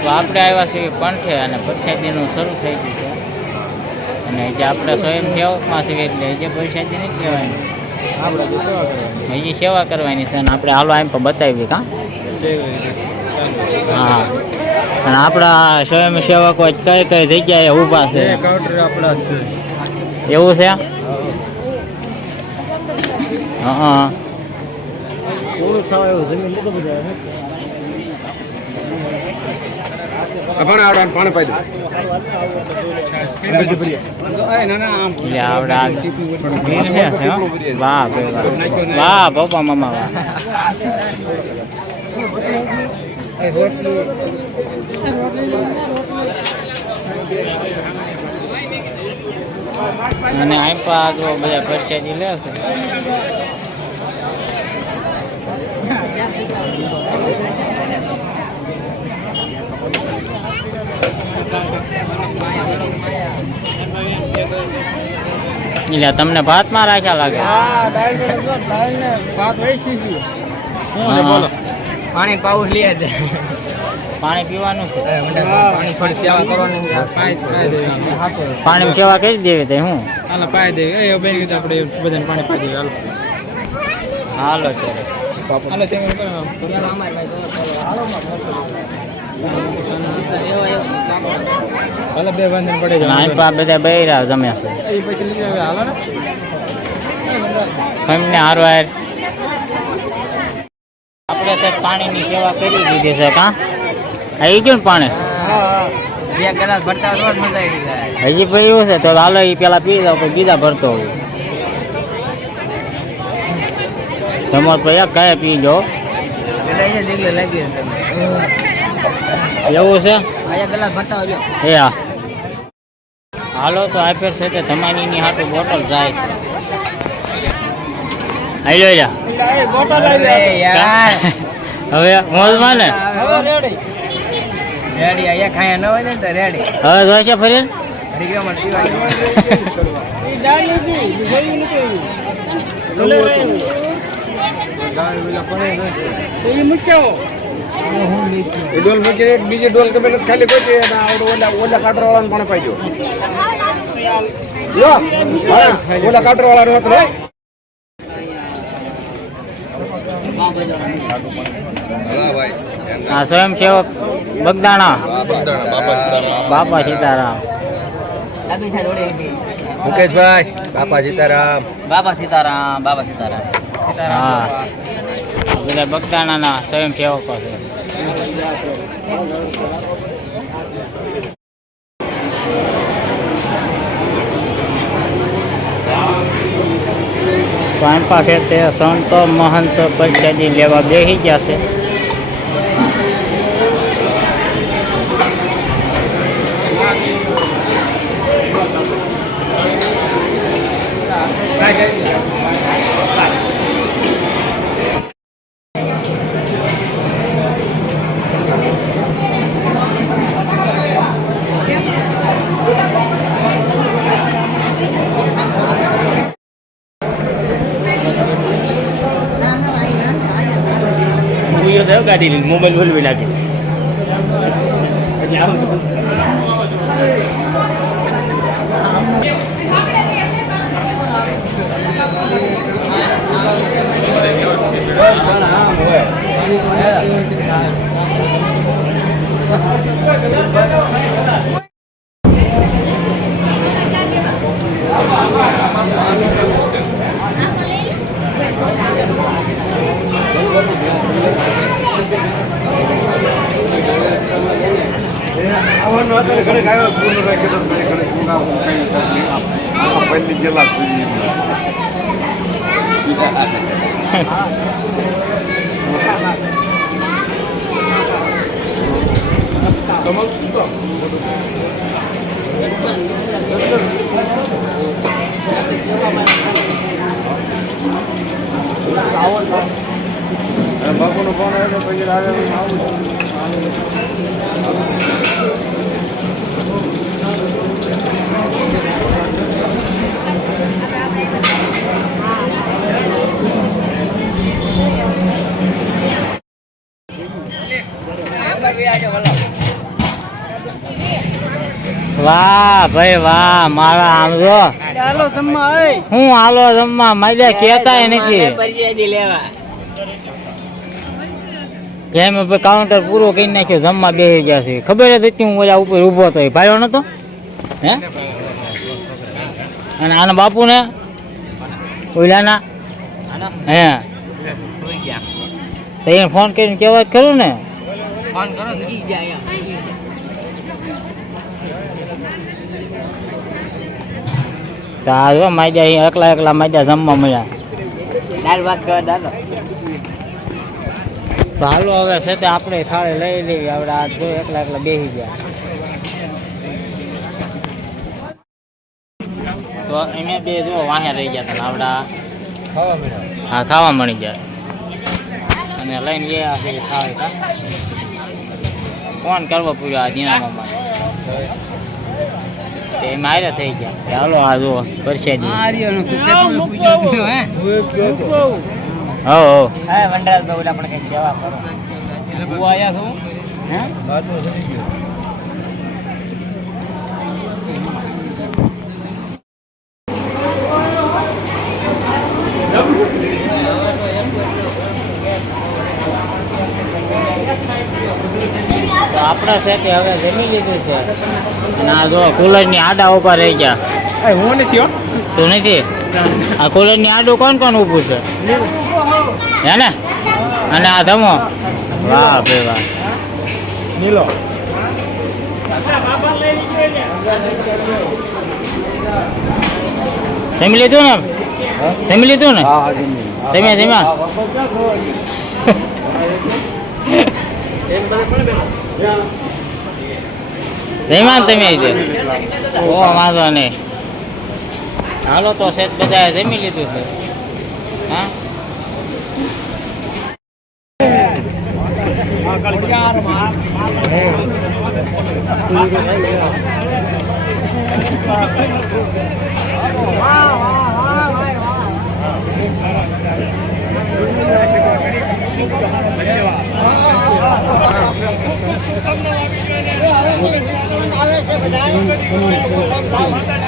તો આપણે આવ્યા છીએ પંથે અને પ્રસાદીનું શરૂ થઈ ગયું છે અને જે આપણે સ્વયંસેવકમાં છીએ એટલે જે પ્રસાદી નથી કહેવાની હજી સેવા કરવાની છે અને આપણે હાલો એમ પણ બતાવી કાં હા અને આપણા સ્વયંસેવકો કઈ કઈ જગ્યાએ ઊભા છે આપણા છે એવું છે હા પાણી પાઈ વાહ વાહ પપ્પા મમ્મા વાહ અને આપ્યા જો બધા પરચેજી લે છે એટલે તમને ભાતમાં રાખ્યા લાગે પાણી પાવું લે પાણી પીવાનું છે પાણી થોડી સેવા કરવાની પાણી સેવા કરી દેવી તે હું હાલો પાઈ દેવી આપણે બધાને પાણી પાઈ દેવી હાલો ત્યારે હાલો હાલો બે બંધન પડે બધા બૈરા જમ્યા છે હાલો ને એમને હારો આપણે તો પાણીની સેવા કરી દીધી છે કાં આવી ગયું ને પાણી હજી ભાઈ એવું છે તો હાલો એ પેલા પી જાવ પછી બીજા ભરતો હોય તમારે તો એક કાંઈ પી જાઓ એવું છે એ હા હાલો તો આફેર છે તે ધમાનીની હાટું બોટલ જાય હાલો જા હવે મોજમાં ને રેડી અહીંયા ખાયા ન હોય ને તો રેડી હવે જોઈ છે ફરી બીજી ડોલ તમે ખાલી કોઈ ઓલા કાટર વાળા પણ પાઈ દો ઓલા કાટર વાળા હતો હા સ્વયંસેવક બગદાણા બાપા સીતારામ મુકેશભાઈ બાપા સીતારામ હા બધા બગદાણાના સ્વયંસેવકો છે પાણી પાસે તે સંતો મહંત પ્રસાદી લેવા બેસી ગયા છે ગાડી મોબાઈલ બોલવી લાગે બાપુનો ફોન આવ્યો પછી વાહ ભાઈ વાહ, મારા આમ જો હાલો જમવા હું હાલો જમવા માજા કહેતાય નથી. જેમ કાઉન્ટર પૂરો કરી નાખ્યો, જમવા બેસી ગયા છે. ખબર જ હતી હું ઓલા ઉપર ઊભો હતો, એ ભાઈઓ નતો હે. અને આના બાપુ ને ઓલાના હે તો એને ફોન કરીને કહેવા જ ખરું ને. ફોન કરો તો ઈ જાય તો આ જો માજા અહીં એકલા એકલા માજા જમવા મળ્યા. દાળ ભાત ખાવા દાદો તો હાલો હવે છે તે આપણે થાળી લઈ લેવી. આપણે આ જો એકલા એકલા બેસી ગયા. તો એને બે જો વાહે રહી ગયા હતા આપડા હા ખાવા મળી જાય અને લઈને ગયા છે થાળી કા ફોન કરવો પૂર્યો આ જીનામાં તે મારે થઈ ગયા. ચાલો આ જો પરસેદી હો હા વંડરાજ ભાઈ ઓલા પણ કઈ સેવા કરો. હું આયા છું હે તો આપણા સેટે હવે જમી લીધું છે અને આ જો કુલરની આડા ઉપર રહી ગયા. હું નથી હો. તું નથી? આ કુલરની આડું કોણ કોણ ઊભું છે હે ને? અને આ ધમો વાહ ભાઈ વાહ. નીલો જમી લીધું ને? જમી લીધું ને? તમે જમ્યા? જમ્યા તમે ઓ વાંધો નહીં. હાલો તો સેટ બધા જમી લીધું છે. હા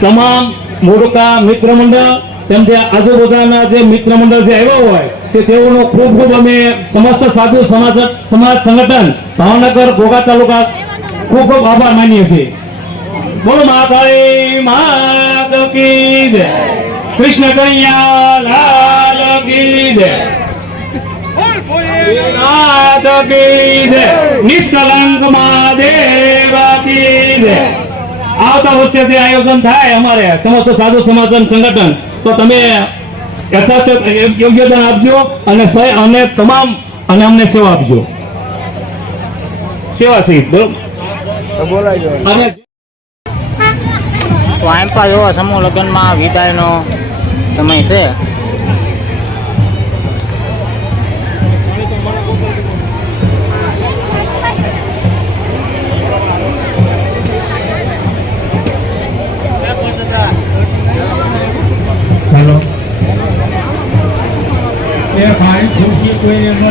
તમામ મોડકા મિત્ર મંડળ તેમ જે આજુબાજુના જે મિત્ર મંડળ જે આવ્યા હોય તે તેઓનો ખૂબ ખૂબ અમે સમસ્ત સાધુ સમાજ સંગઠન ભાવનગર ઘોઘા તાલુકા ખૂબ ખૂબ આભાર માનીએ છીએ. બોલો મહાકાળી માત કી જય, કૃષ્ણ કનૈયા લાલ કી જય, નાથ કી જય, નિષ્કલંક મહાદેવ કી જય. આવતા વર્ષે જે આયોજન થાય અમારે સમસ્ત સાધુ સમાજ સંગઠન, તો તમે યથાશક્ત યોગદાન આપજો અને તમામ અને અમને સેવા આપજો. સેવા સહિત બોલાય અને તો આમ પણ જો સમૂહ લગ્નમાં વિદાયનો સમય છે.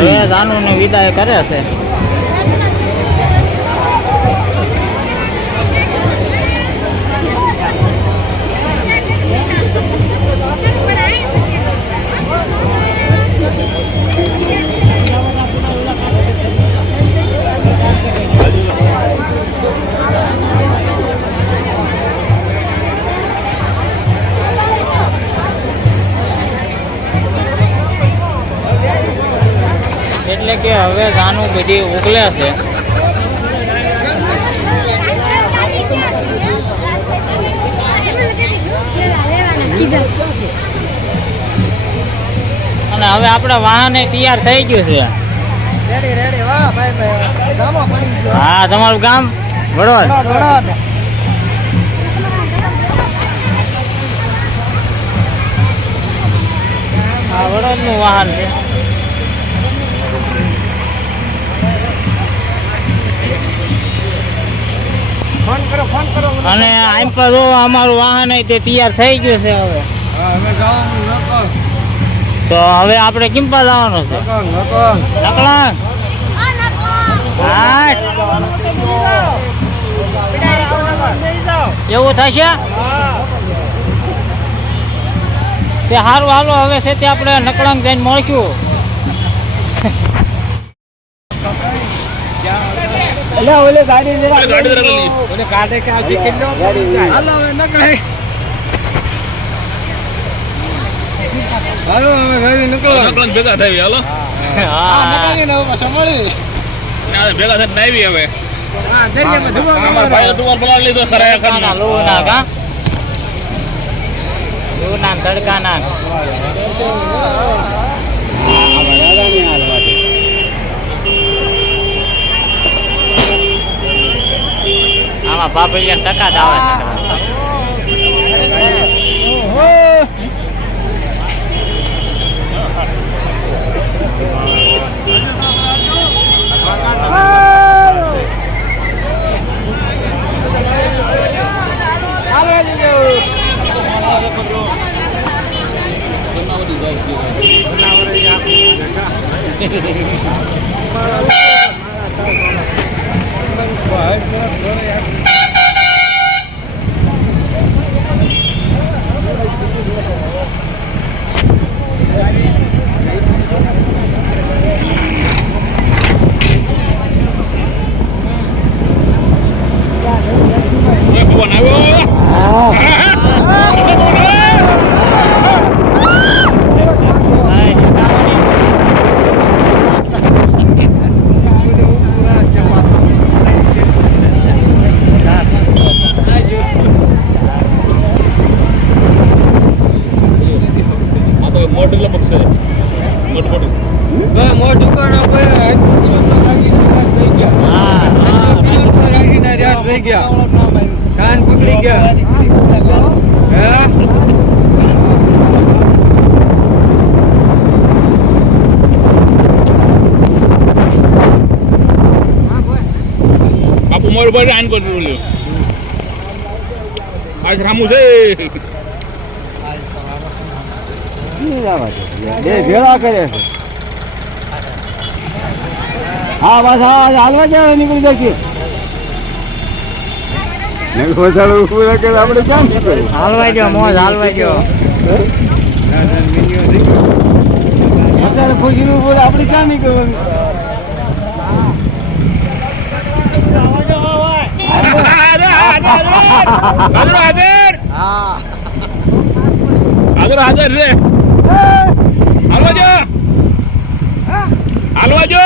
હવે જાનું ને વિદાય કરે છે. એટલે કે હવે જાનું બધી ઉગલે છે. અને હવે આપણા વાહન તૈયાર થઈ ગયું છે. રેડી વાહ ભાઈ ગામો પડી ગયો. હા તમારું ગામ વડોદ. હા વડોદનું વાહન છે. ફોન કરો અને આમ પર અમારું વાહન તે તૈયાર થઈ ગયું છે. હવે અમે જવાનું નકર તો હવે આપણે કિંપા જવાનું છે. નકળાંગ હાટ. એવું થશે તે સારું હાલો હવે છે તે આપણે નકળંગ જઈને મળશું ઓલે ગાડી ઓલે ગાડે કે આવતી કેટલો હાલો હવે નકળે હાલો હવે રવિ નકળો ભેગા થઈ હાલો હા નકળે ને પાછા મળી ભેગા થઈને આવી હવે હા દરિયામાં ધુમા ભાઈ ટુવાર બોલાવી લીધો ખરા લોના કા લોના તડકાના આમાં બાપૈયા ટકા જ આવે ભગવાન આવ્યો આ તો મોટું લપક છે મોટું મોટું કરો થઈ ગયા કાન પકડી ગયા બાપુ મોર પર આન કરી રહ્યો આજ રામુ છે બે ભેળા કરે છે હા બસ હા હાલવા જાય નીકળી જશે આપણે ક્યાં હાલવાઈ ગયો મોજ હાલવાઈ ગયો અત્યારે ખુશીનું બોલે આપણે ક્યાં નીકળવાનું હાજર હાજર રે હાલવા જો